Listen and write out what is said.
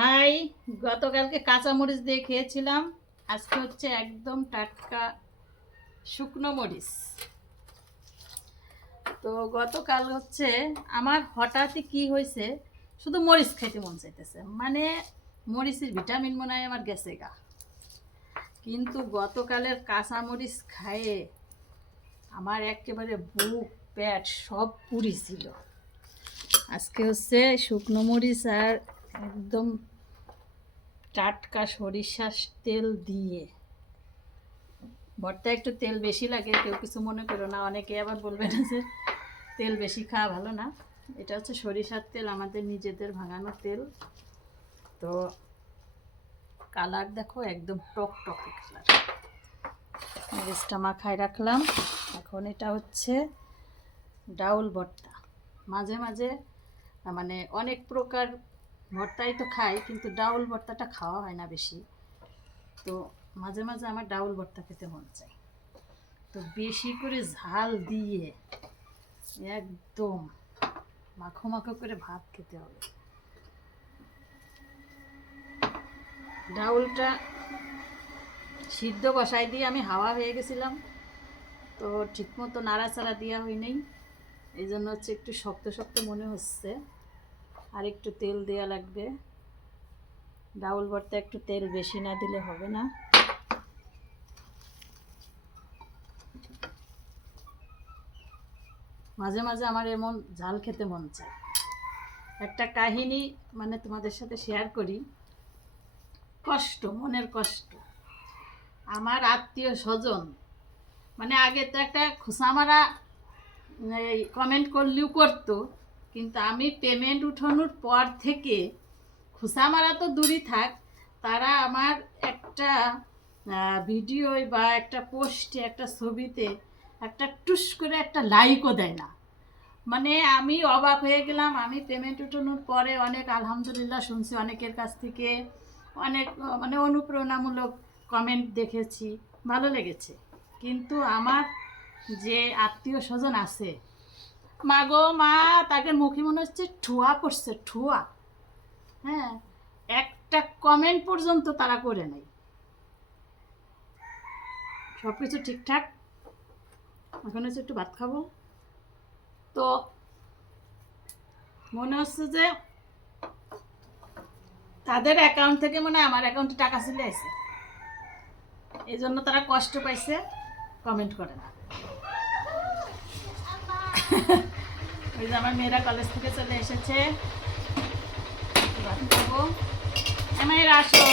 High গতকালকে কাঁচামরিচ দিয়ে খেয়েছিলাম। আজকে হচ্ছে একদম টাটকা শুকনো মরিচ। তো গতকাল হচ্ছে আমার হঠাৎই কি হয়েছে, শুধু মরিচ খেতে মন চাইতেছে। মানে মরিচের ভিটামিন মনে হয় আমার গেছে গা। কিন্তু গতকালের কাঁচা মরিচ খায়ে আমার একেবারে বুক, পেট সব পুরি ছিল। আজকে হচ্ছে শুকনো মরিচ আর একদম টাটকা সরিষার তেল দিয়ে। ভর্তা একটু তেল বেশি লাগে, কেউ কিছু মনে করো না, অনেকে আবার বলবে না যে তেল বেশি খাওয়া ভালো না। এটা হচ্ছে সরিষার তেল, আমাদের নিজেদের ভাঙানো তেল। তো কালার দেখো একদম টক টকে কালার। মরিচটা মাখায় রাখলাম। এখন এটা হচ্ছে ডাউল ভর্তা। মাঝে মাঝে মানে অনেক প্রকার ভর্তাই তো খাই, কিন্তু ডাউল ভর্তাটা খাওয়া হয় না বেশি। তো মাঝে মাঝে আমার ডাউল ভর্তা খেতে মন চায়। তো বেশি করে ঝাল দিয়ে একদম মাখো মাখো করে ভাত খেতে হবে। ডাউলটা সিদ্ধ বসাই দিয়ে আমি হাওয়া হয়ে গেছিলাম। তো ঠিকমতো নাড়াচাড়া দেওয়া হয়নি। এই জন্য হচ্ছে একটু শক্ত শক্ত মনে হচ্ছে। আর একটু তেল দেওয়া লাগবে। ডাউল ভর্তা একটু তেল বেশি না দিলে হবে না। মাঝে মাঝে আমার এমন ঝাল খেতে মন চায়। একটা কাহিনী মানে তোমাদের সাথে শেয়ার করি। কষ্ট, মনের কষ্ট। আমার আত্মীয় স্বজন মানে আগে তো একটা খোসামারা কমেন্ট করলেও করতো কিন্তু আমি পেমেন্ট উঠানোর পর থেকে খোসামারা তো দূরই থাক, তারা আমার একটা ভিডিও বা একটা পোস্টে একটা ছবিতে একটা টুস করে একটা লাইকও দেয় না। মানে আমি অবাক হয়ে গেলাম, আমি পেমেন্ট উঠানোর পরে অনেক আলহামদুলিল্লাহ শুনছি, অনেকের কাছ থেকে অনেক মানে অনুপ্রেরণামূলক কমেন্ট দেখেছি, ভালো লেগেছে। কিন্তু আমার যে আত্মীয় স্বজন আছে মা গো মা, তাকে মুখে মনে হচ্ছে ঠুয়া করছে, ঠুয়া। হ্যাঁ একটা কমেন্ট পর্যন্ত তারা করে নাই। সব কিছু ঠিকঠাক? এখন হচ্ছে একটু ভাত খাব। তো, মনে হচ্ছে যে তাদের অ্যাকাউন্ট থেকে মনে হয় আমার অ্যাকাউন্টে টাকা চলে আসে। এই জন্য তারা কষ্ট পাইছে কমেন্ট করে না। ওই যে আমার মেয়েরা কলেজ থেকে চলে এসেছে। আমার আসো।